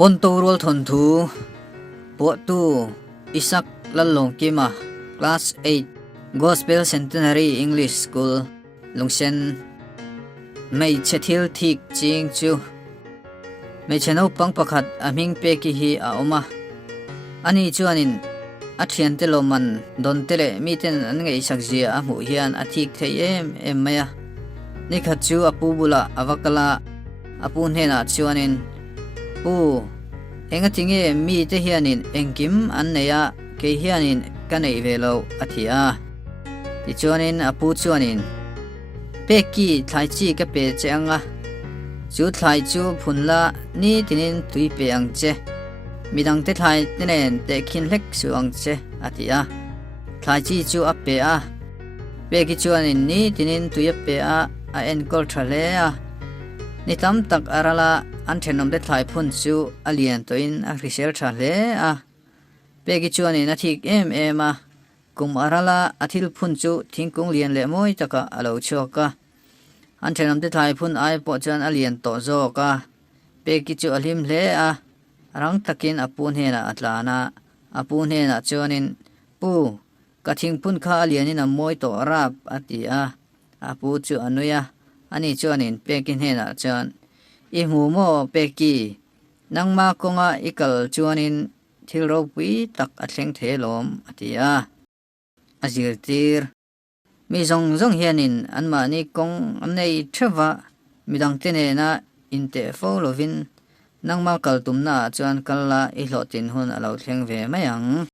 Pontorol thontu po tu Isak lalong kima class 8 Gospel Centenary English School lungsen may chethil thik ching chu may cheno pang pakhat aming pe ki hi a oma ani chuanin athian te loman don tele miten an ngei sakzia a mu hian athik thei em maya ni khachu apu bula awakala apu hena chuanin pu enga tinge mi te hianin engkim an neya ke hianin kanei velo athia ti chuanin apu chuanin peki thlai chi ka pe changa chu thlai chu phunla ni tinin tui pe ang che midang te thlai tenen te khin lek su ang che athia thlai chi chu a pe a peki chuanin ni tinin tui pe a enkol thale a ni tam tak arala an thenom de thlai phun chu alian toin a risel thale a peki chuanin a thik em a kum arala athil phun chu thingkung lian le moi taka alo choka an thenom de thlai phun ai po chan alian to zo ka peki chu alim hle a rang takin apun hena atlana apun hena chuanin pu ka thingpun kha alianin a moi to rap atia apu chu anuya ani chuanin peki hena chan I mu mo peki nangma konga ikal chuanin thilro pui tak athleng thelom atia azirtir mi zong hianin anma ni kong amnei theva midang tene na inte folovin nangma kaltumna chuan kalla I hlotin hun alo thleng ve mayang